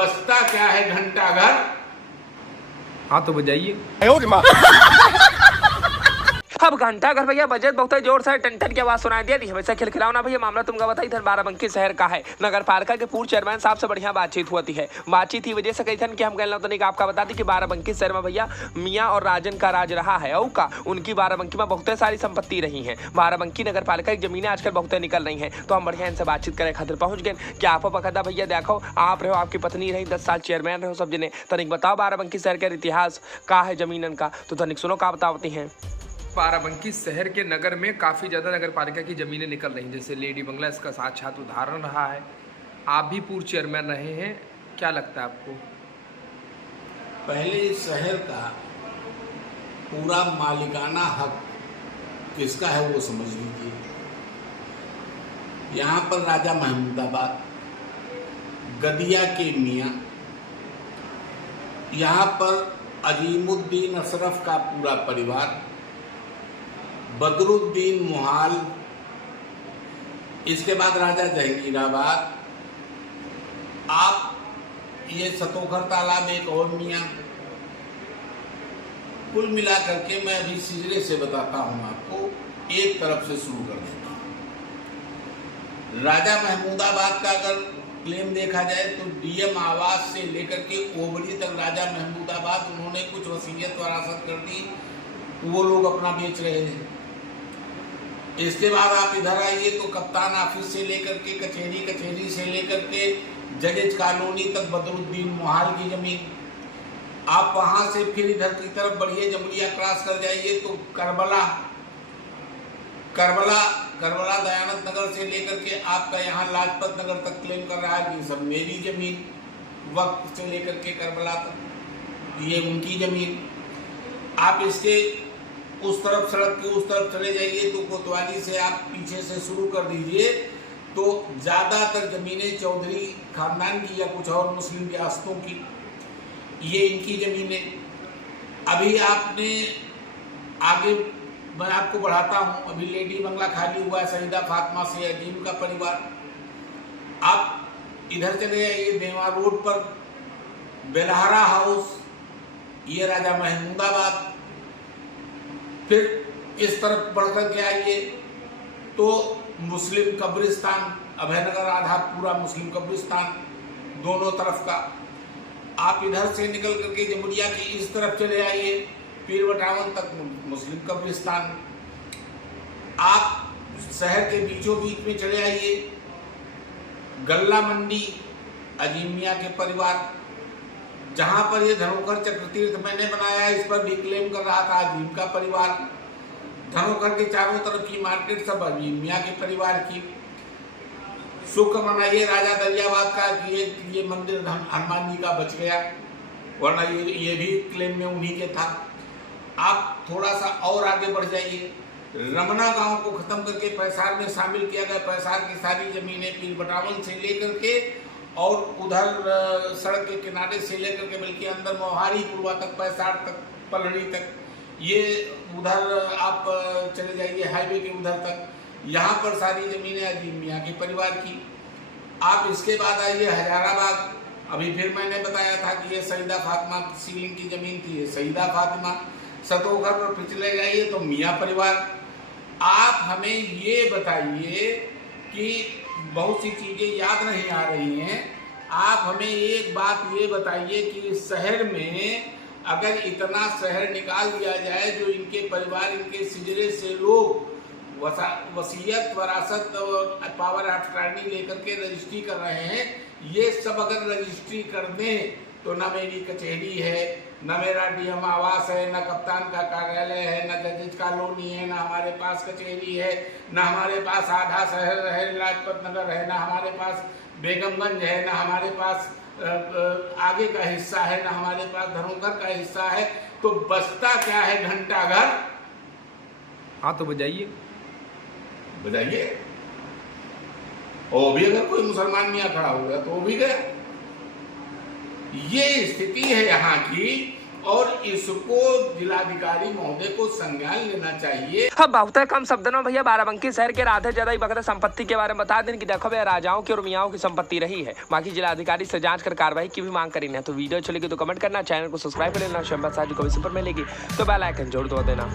बसता क्या है घंटाघर। हाँ तो बजाइए। अब घंटा घर भैया बजट बहुत जोर से टन की आवाज सुनाई दी हमेशा खिलखिलाओ भैया मामला तुमको बताई इधर बाराबंकी शहर का है। नगर पालिका के पूर्व चेयरमैन साहब से बढ़िया बातचीत हुई है। बातचीत ही वजह से कही थन कि हम कहना तो नहीं आपका बता दी कि बाराबंकी शहर में भैया मियाँ और राजन का राज रहा है और का उनकी बाराबंकी में बहुत सारी संपत्ति रही है। बाराबंकी नगर पालिका की जमीनें आजकल बहुत निकल रही है। तो हम बढ़िया इनसे बातचीत करें खातिर पहुंच गए कि आप पकड़ा भैया देखो आप रहो आपकी पत्नी रही 10 साल चेयरमैन रहो सब जने तनिक बताओ बाराबंकी शहर के इतिहास का है जमीनन का तो तनिक सुनो का बतावती है। बाराबंकी शहर के नगर में काफ़ी ज़्यादा नगर पालिका की ज़मीनें निकल रही हैं, जैसे लेडी बंगला इसका साक्षात उदाहरण रहा है। आप भी पूर्व चेयरमैन रहे हैं, क्या लगता है आपको? पहले इस शहर का पूरा मालिकाना हक किसका है वो समझ लीजिए। यहाँ पर राजा महमूदाबाद, गदिया के मियाँ, यहाँ पर अजीमुद्दीन अशरफ का पूरा परिवार, बदरुद्दीन मुहाल, इसके बाद राजा जहांगीराबाद, आप ये सतोखर तालाब एक और मियाँ, कुल मिला करके मैं अभी सिजरे से बताता हूँ आपको, एक तरफ से शुरू कर देता हूँ। राजा महमूदाबाद का अगर क्लेम देखा जाए तो डीएम आवास से लेकर के ओबरी तक राजा महमूदाबाद उन्होंने कुछ वसीयत वरासत कर दी, वो लोग अपना बेच रहे हैं। इसके बाद आप इधर आइए तो कप्तान ऑफिस से लेकर के कचहरी से लेकर के जजेज कॉलोनी तक बदरुद्दीन मुहाल की जमीन। आप वहां से फिर इधर की तरफ बढ़िए, जमरिया क्रॉस कर जाइए तो करबला दयानंद नगर से लेकर के आपका यहाँ लाजपत नगर तक क्लेम कर रहा है कि सब मेरी जमीन, वक्त से लेकर के करबला तक ये उनकी जमीन। आप इसके उस तरफ सड़क के उस तरफ चले जाइए तो कोतवाली से आप पीछे से शुरू कर दीजिए तो ज़्यादातर ज़मीनें चौधरी खानदान की या कुछ और मुस्लिम रियासतों की, ये इनकी ज़मीनें। अभी आपने आगे मैं आपको बढ़ाता हूँ, अभी लेडी बंगला खाली हुआ है सईदा फातिमा से अजीम का परिवार। आप इधर चले जाइए देवा रोड पर बेलहारा हाउस, ये राजा महमूदाबाद। फिर इस तरफ बढ़कर के आइए तो मुस्लिम कब्रिस्तान, अभयनगर आधा पूरा मुस्लिम कब्रिस्तान दोनों तरफ का। आप इधर से निकल करके जमुरिया की इस तरफ चले आइए पीर बटावन तक मुस्लिम कब्रिस्तान। आप शहर के बीचों बीच में चले आइए, गल्ला मंडी अजीमिया के परिवार, जहां पर ये धनोकर चक्रतीर्थ मैंने बनाया इस पर भी क्लेम कर रहा था अजीम का परिवार। धनोकर के चारों तरफ की मार्केट सब अजीम मियाँ के परिवार की। शुक्र मनाइए राजा दरियाबाद का कि ये मंदिर हनुमान जी का बच गया, वरना ये भी क्लेम में उन्हीं के था। आप थोड़ा सा और आगे बढ़ जाइए, रमना गांव को खत्म करके पैसार में शामिल किया गया। पैसार की सारी जमीनें पीर बटावन से लेकर के और उधर सड़क के किनारे से लेकर के बल्कि अंदर मोहारी पूर्वा तक, पैसार तक, पलड़ी तक, ये उधर आप चले जाइए हाईवे के उधर तक, यहाँ पर सारी ज़मीनें अजीम मियाँ के परिवार की। आप इसके बाद आइए हजाराबाद, अभी फिर मैंने बताया था कि ये सईदा फातिमा सीलिंग की ज़मीन थी, ये सईदा फातिमा। सतोखर पर पिछले जाइए तो मियाँ परिवार। आप हमें ये बताइए कि बहुत सी चीज़ें याद नहीं आ रही हैं, आप हमें एक बात ये बताइए कि इस शहर में अगर इतना शहर निकाल दिया जाए जो इनके परिवार, इनके सिजरे से लोग वसीयत वरासत और पावर ऑफ अटॉर्नी लेकर के रजिस्ट्री कर रहे हैं, ये सब अगर रजिस्ट्री कर दें तो ना मेरी कचहरी है, न मेरा डीएम आवास है, न कप्तान का कार्यालय है, न जजेज कॉलोनी है, न हमारे पास कचहरी है, न हमारे पास आधा शहर है लाजपत नगर है, न हमारे पास बेगमगंज है, न हमारे पास आगे का हिस्सा है, न हमारे पास धनोकर का हिस्सा है, तो बसता क्या है घंटाघर। हाँ तो बजाइए। और भी अगर कोई मुसलमान मियाँ खड़ा हो गया तो वो भी गया। ये स्थिति है यहाँ की और इसको जिलाधिकारी महोदय को संज्ञान लेना चाहिए। हाँ, बहुत कम शब्दों में भैया बाराबंकी शहर के राधे ज्यादा ही बकरा संपत्ति के बारे में बता दें कि देखो भैया राजाओं की और मियाओं की संपत्ति रही है। बाकी जिलाधिकारी से जांच कर कार्रवाई की भी मांग करेंगे। तो वीडियो चलेगी तो कमेंट करना, चैनल को सब्सक्राइब कर लेना, शंबर साजी को भी सुपर मिलेगी तो बेल आइकन जोड़ दो देना।